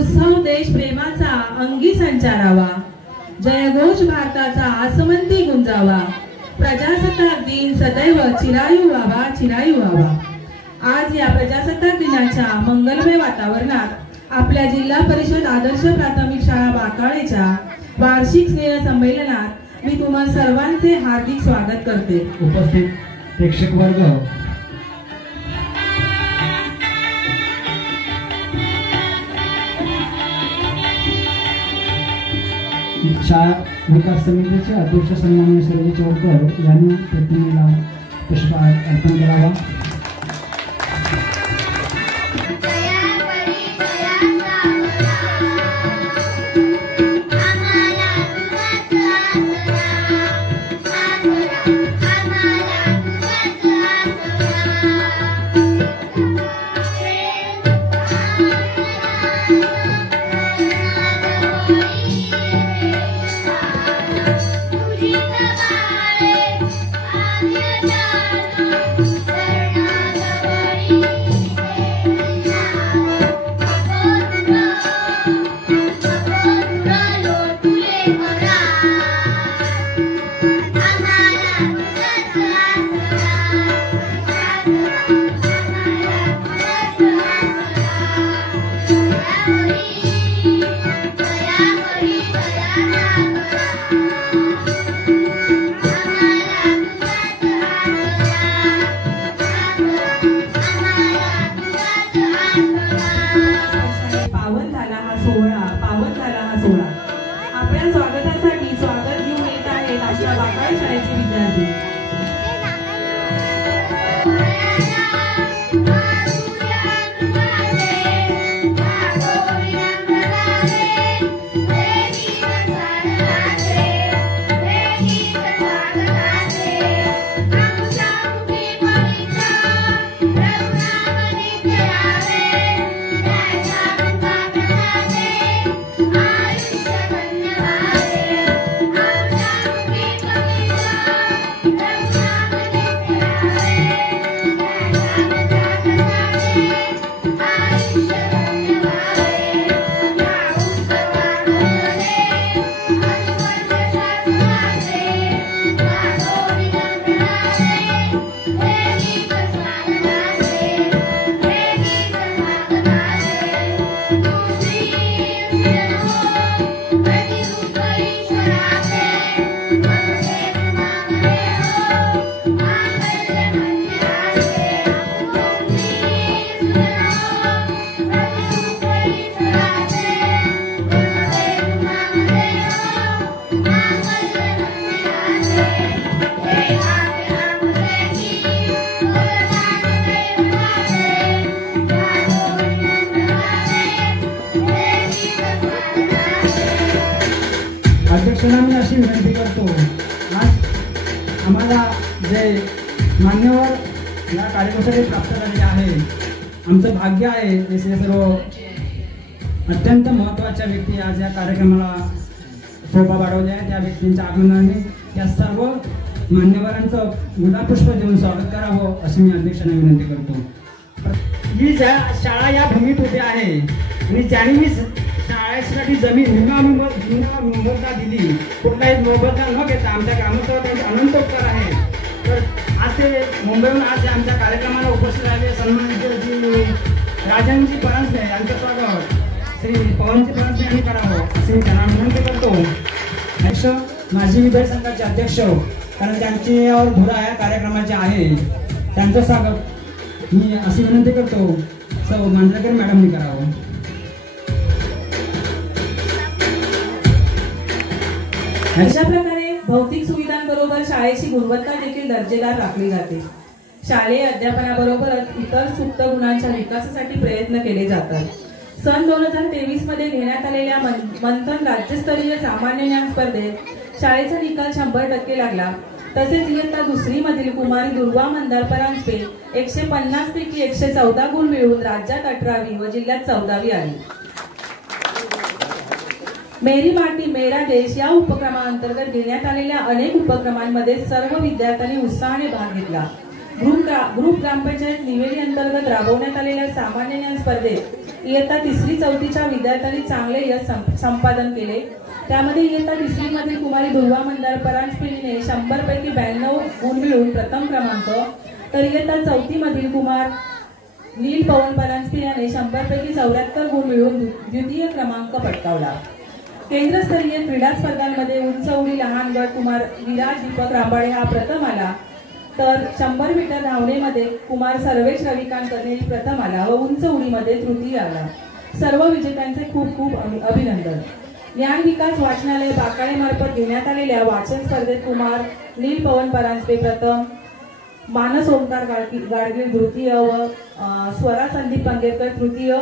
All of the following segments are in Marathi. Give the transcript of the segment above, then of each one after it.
उत्सव देश प्रेमाचा अंगी संचारावा, जयघोष भारताचा आसमंती गुंजावा, प्रजासत्ताक दिन सदैव चिरायू व्हावा, चिरायू व्हावा। आज या प्रजासत्ताक दिनाच्या मंगलमय वातावरणात आपल्या जिल्हा परिषद आदर्श प्राथमिक शाळा बाकाळेच्या वार्षिक स्नेह संमेलनात मी तुम्हा सर्वांचे हार्दिक स्वागत करते। उपस्थित प्रेक्षक वर्ग, शाळा विकास समितीचे अध्यक्ष सन्माननीय सर्जी चौडकर यांनी प्रतिमेला पुष्पहार अर्पण करावा। आपल्या स्वागतासाठी स्वागत घेऊन येत आहेत आमच्या बाकाळे शाळेचे विद्यार्थी। अध्यक्षांना मी अशी विनंती करतो, आज आम्हाला जे मान्यवर या कार्यक्रमासाठी प्राप्त झालेले आहे, आमचं भाग्य आहे हे सर्व अत्यंत महत्त्वाच्या व्यक्ती आज या कार्यक्रमाला शोभा वाढवल्या आहेत। त्या व्यक्तींच्या आगमनाने या सर्व मान्यवरांचं गुलाबपुष्प देऊन स्वागत करावं अशी मी अध्यक्षांना विनंती करतो। ही शाळा या भूमीत उभी आहे आणि ज्यांनी मी शाळेसाठी जमीन मोबदला दिली, कुठलाही मोबदला न घेता आमच्या ग्रामस्थांचा त्यांचा अनंत उपकार आहे। तर आज ते मुंबईहून आज आमच्या कार्यक्रमाला उपस्थित राहिले सन्मानित राजनजी परांजपे यांचं स्वागत श्री पवनजी परांजपे यांनी करावं असे मी त्यांना विनंती करतो। अध्यक्ष माजी विधायक संघाचे अध्यक्ष, कारण त्यांची यावर धुरा या कार्यक्रमाचे आहे, त्यांचं स्वागत मी अशी विनंती करतो सौ मांजरेकर मॅडमनी करावं। अशा प्रकारे भौतिक सुविधांबरोबर शाळेची गुणवत्ता देखील दर्जेदार राखली जाते। शालेय अध्यापनाबरोबरच इतर सुप्त गुणांच्या विकासासाठी प्रयत्न केले जातात। सन 2023 मध्ये घेण्यात आलेल्या मंथन राज्यस्तरीय सामान्य ज्ञान स्पर्धेत शाळेचा निकाल 100% लागला। तसेच इयत्ता दुसरी मधील कुमारी दुर्वा मंदार परांजपे 150 पैकी 114 गुण मिळवून राज्यात 18वी व जिल्ह्यात 14वी आली। मेरी माटी मेरा देश या उपक्रमांतर्गत घेण्यात आलेल्या अनेक उपक्रमांमध्ये सर्व विद्यार्थ्यांनी उत्साहाने भाग घेतला। ग्रुप ग्रामपंचायत निवेदी अंतर्गत राबवण्यात आलेल्या सामान्य ज्ञान स्पर्धेत इयत्ता 3री-4थीच्या विद्यार्थ्यांनी चांगले यश संपादन केले। त्यामध्ये इयत्ता 3री मधील कुमारी दुर्वा मंदार परांजपेने 100 पैकी 92 गुण मिळवून प्रथम क्रमांक, तर इयत्ता 4थी मधील कुमार नील पवन परांजपे याने 100 पैकी 74 गुण मिळवून द्वितीय क्रमांक पटकावला। केंद्रस्तरीय क्रीडा स्पर्धांमध्ये उंच उडी लहान गट कुमार विराज दीपक रांबाडे हा प्रथम आला, तर 100 मीटर धावणेमध्ये कुमार सर्वेश रविकांत कनेरी प्रथम आला व उंच उडीमध्ये तृतीय आला। सर्व विजेत्यांचे खूप खूप अभिनंदन। ज्ञान विकास वाचनालय बाकाळे मार्फत घेण्यात आलेल्या वाचन स्पर्धेत कुमार नील पवन परांजपे प्रथम, मानस ओंकार गाडगीळ तृतीय व स्वरा संदीप पंगेरकर तृतीय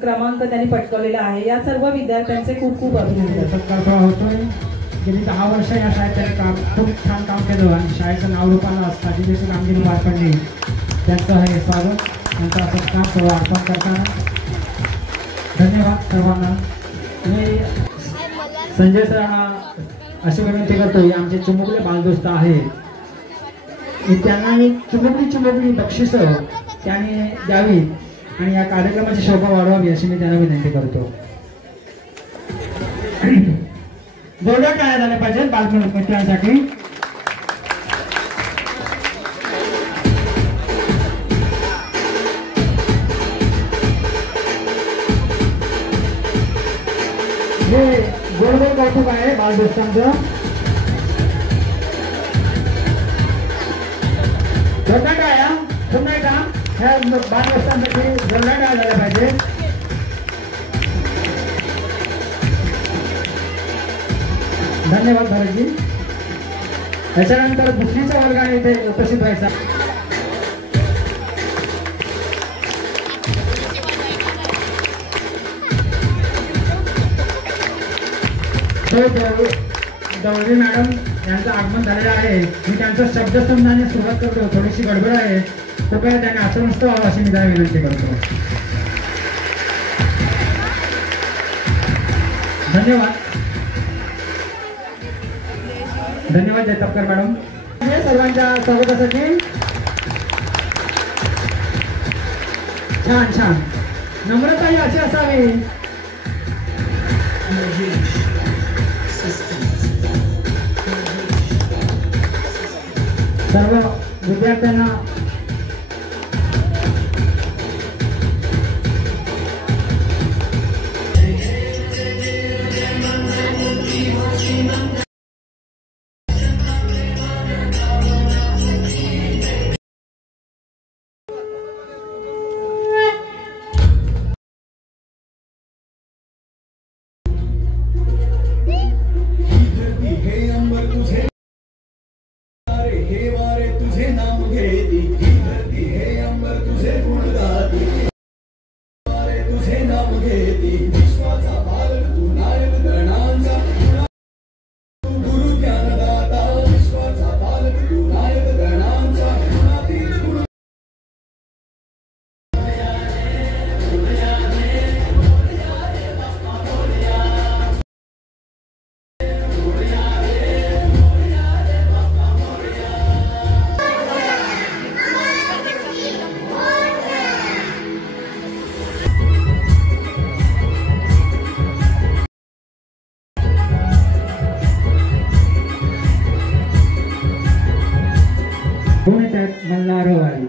क्रमांक त्यांनी पटकावलेला आहे। या सर्व विद्यार्थ्यांचे खूप खूप अभिनंदन। गेली 10 वर्ष या शाळेत खूप छान काम केलं आणि शाळेचं नाव रूपाला असताना जशी कामगिरी पार पडली त्यांचं हे स्वागत, त्यांचा सत्कार सर्व अर्पण करताना धन्यवाद सर्वांना। मी संजय सरांना अशी विनंती करतो, आमचे चिमुकले बालदोस्त आहे त्यांना मी चिमुकली बक्षीस त्याने द्यावी आणि या कार्यक्रमाची शोभा वाढवावी अशी मी त्यांना विनंती करतो। जोरदार काय झाले पाहिजे बालमित्रांसाठी। हे जोरदार कौतुक आहे बालदोस्तांचं। जोरदार काय पुन्हा एकदा ह्या बालदोस्तांसाठी जोरदार काय झालं पाहिजे। धन्यवाद भरतजी। त्याच्यानंतर दुसरीचा वर्गाने इथे उपस्थित व्हायचा। दौरे मॅडम यांचं आगमन झालेलं आहे। मी त्यांचा शब्दसंधाने सुरुवात करतो, थोडीशी गडबड आहे, कृपया त्यांनी आश्वस्त व्हावं अशी मी त्यांना विनंती करतो। धन्यवाद धन्यवाद जयतपकर मॅडम सर्वांच्या स्वागतासाठी। छान छान नम्रता ही अशी असावी। सर्व विद्यार्थ्यांना मल्हारवाडी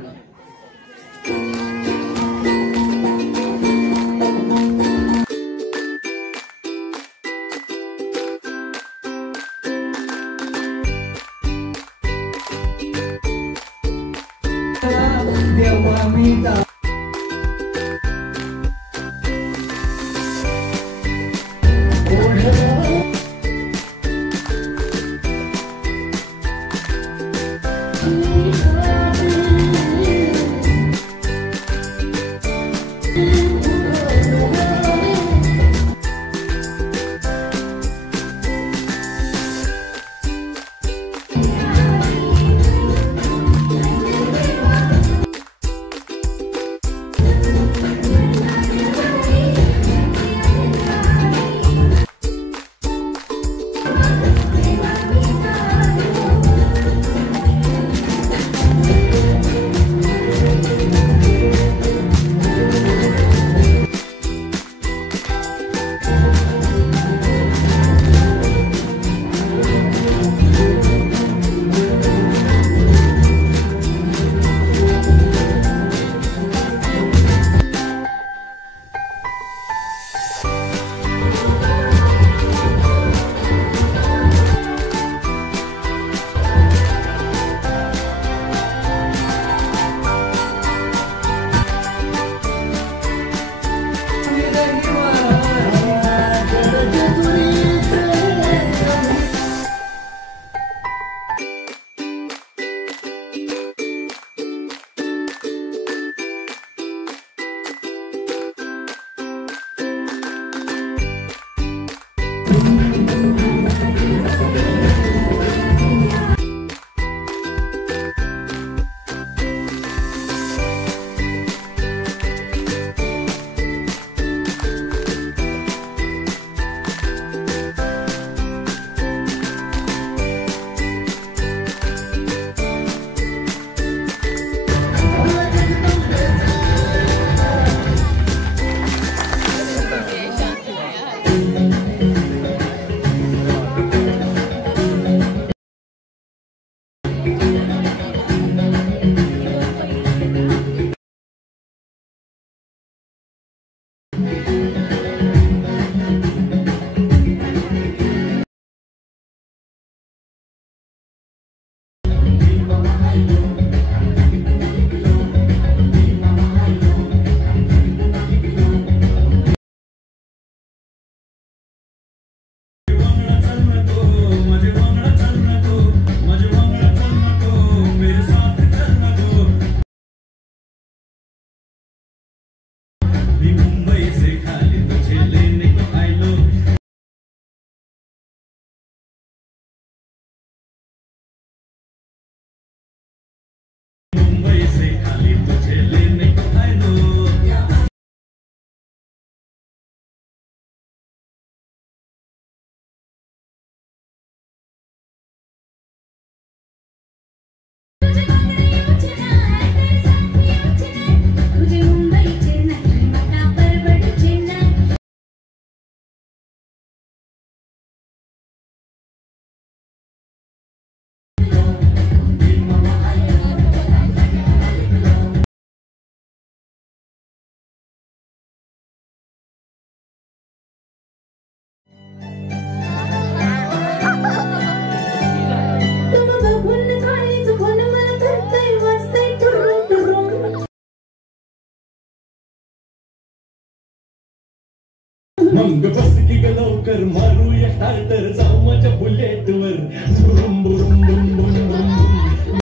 मग बस की ग लवकर मारूया स्टार्टर जाऊ माझ्या बुलेटवर बुरुम बुरुम बुम बुम बुम बुम.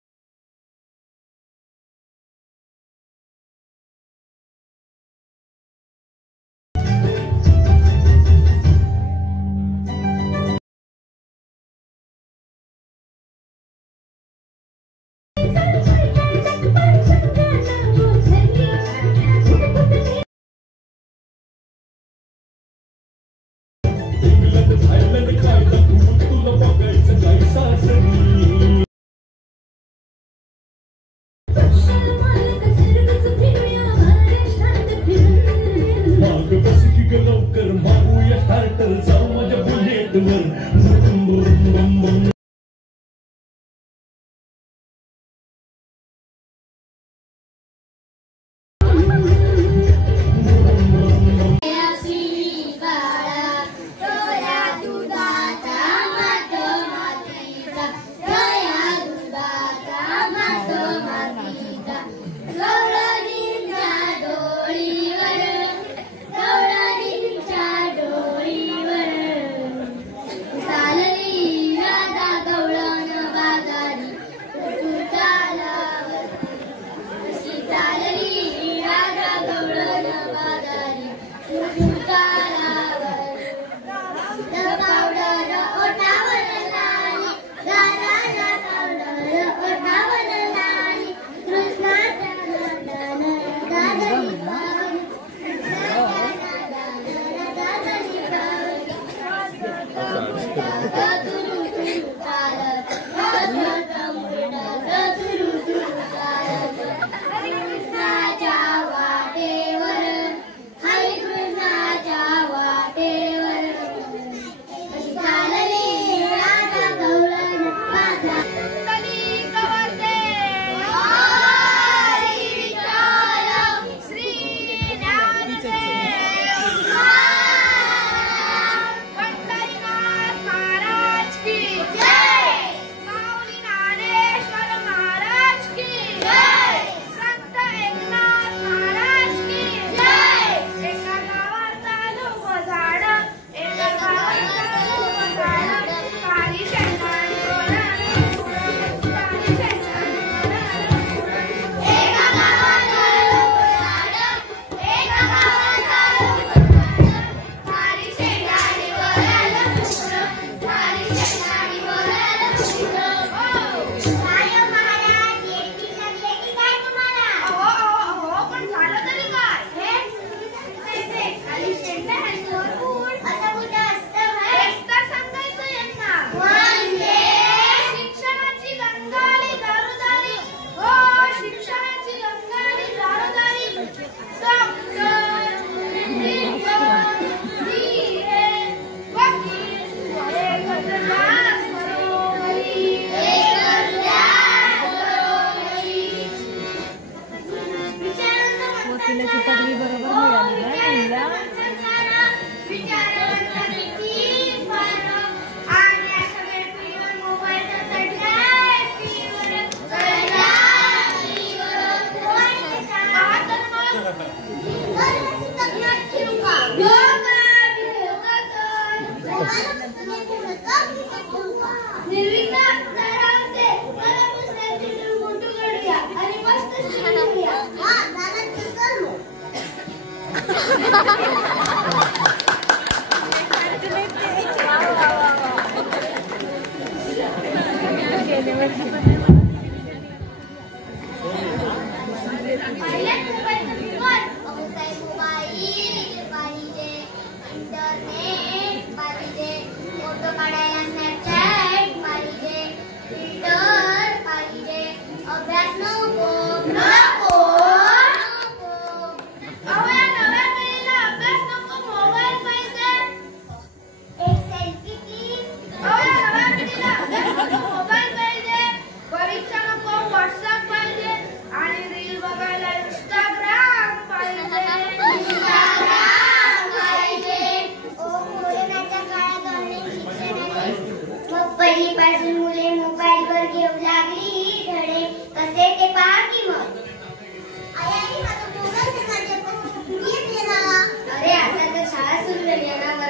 पहिलीपासून मुले मोबाईलवर घेऊ लागली धडे कसे ते पहा की मग. अरे आता तर शाळा सुरू झाली ना.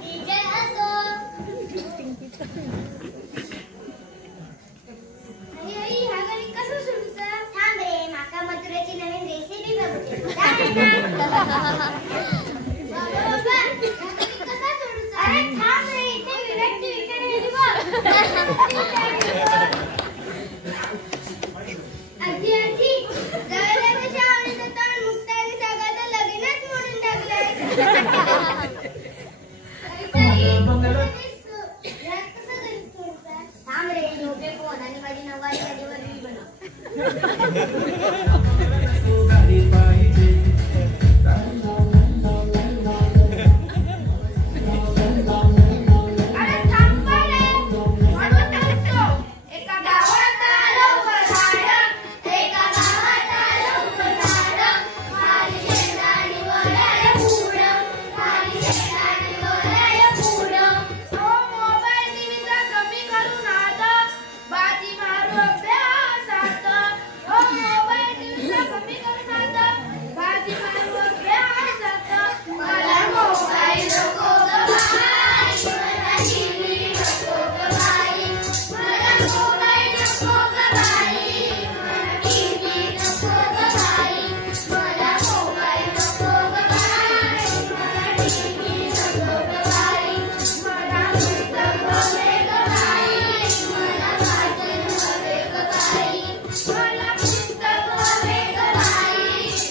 विजय असो. आई हा गणित कसं सोडूचा? थांब रे, माका मथुरेची नवीन रेसिपी बघूया. बाबा, कसा सोडूचा? अरे थांब रे, इथे विराटची विकेट गेली बघ. आजी आजी, जळल्याच्या आवडीचं तण मुक्ताने सगळं लगीनच मोडून टाकलंय. थांब रे, झोपे फोन आणि माझी नवारी त्याच्यावर रील बनव. अरे थांब रे, म्हणून थांबतो. एका गावात आलं उभं एका गावात आलं उभं झाडं. खाली शेंगाडी वळालं पुढं, खाली शेंगाडी वळालं पुढं. मोबाईल टीव्हीचा कमी करून आता बाजी मारू अभ्यासात. मोबाईल टीव्हीचा कमी करून आता बाजी मारू अभ्यासात. मला मोबाईल नको ग बाई, मला टीव्ही नको ग बाई. मला मोबाईल नको ग बाई, मला टीव्ही नको ग बाई. मला मोबाईल नको ग बाई, मला टीव्ही नको ग बाई. मला पुस्तक हवे ग बाई, मला वाचन हवे ग बाई. मला पुस्तक हवे ग बाई,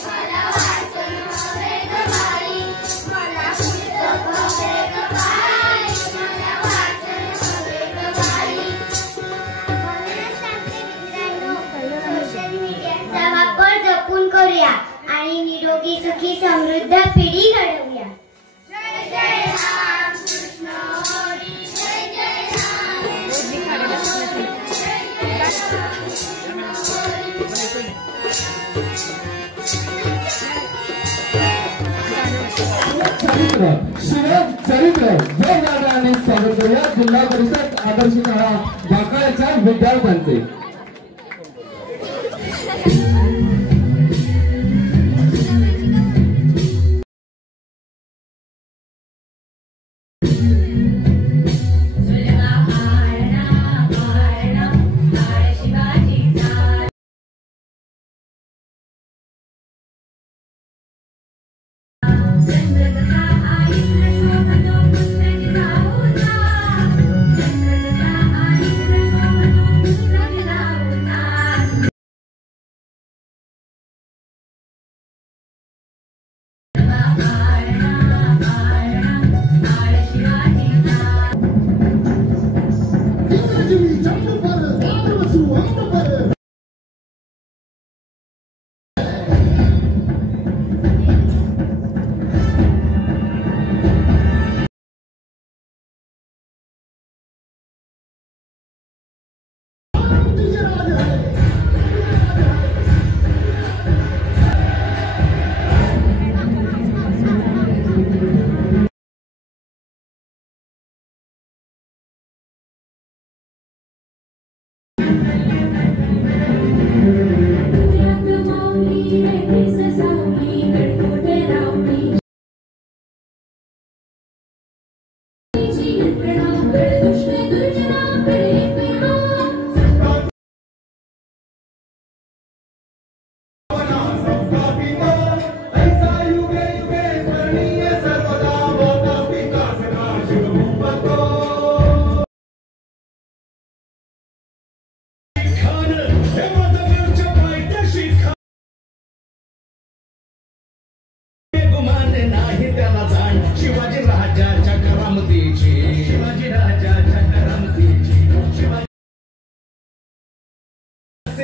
मला वाचन हवे ग बाई. मला पुस्तक हवे ग बाई, मला वाचन हवे ग बाई. म्हणूनच सांगते मित्रांनो, सोशल मीडियाचा वापर जपून करूया आणि निरोगी सुखी समृद्ध पिढी घडवूया. जय जय राम कृष्ण हरी, जय जय राम कृष्ण हरी, जय जय राम कृष्ण हरी. चरित्र शिवम चरित्र जोरदाराने स्वागत करूया जिल्हा परिषद आदर्श शाळा वाकाळ्याच्या विद्यार्थ्यांचे.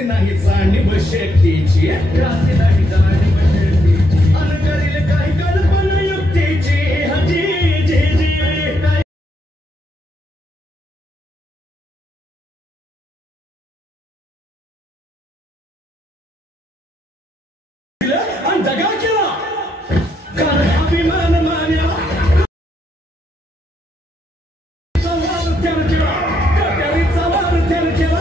नाही जाणीव शक्तीची, नाही जाणीव शक्तीची, अन करील काही कल्पना युक्तीची. हजी जी जी आणि दगा केला कारण अभिमान मान्या संवाद त्यानं केला, कट्यारीचा वार त्यानं केला.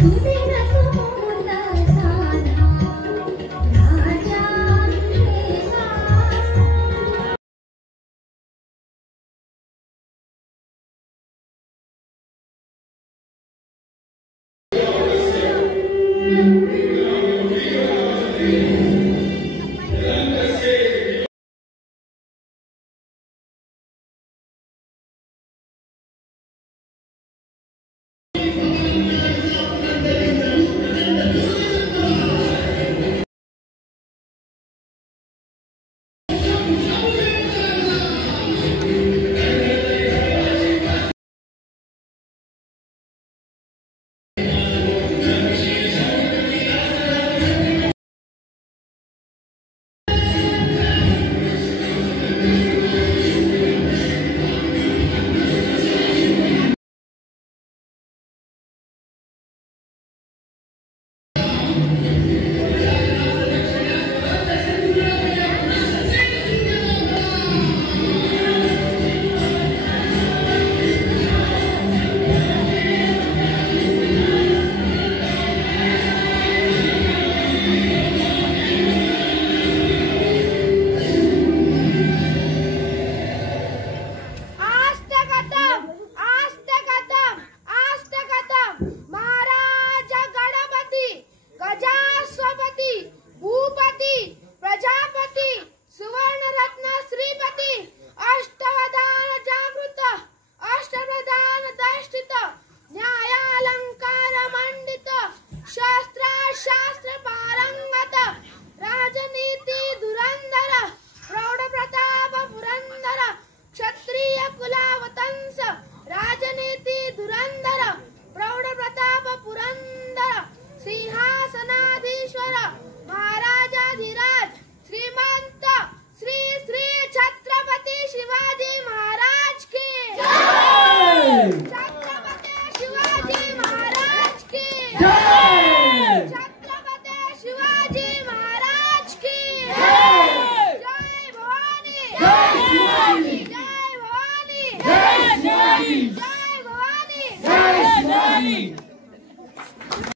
जय भवानी।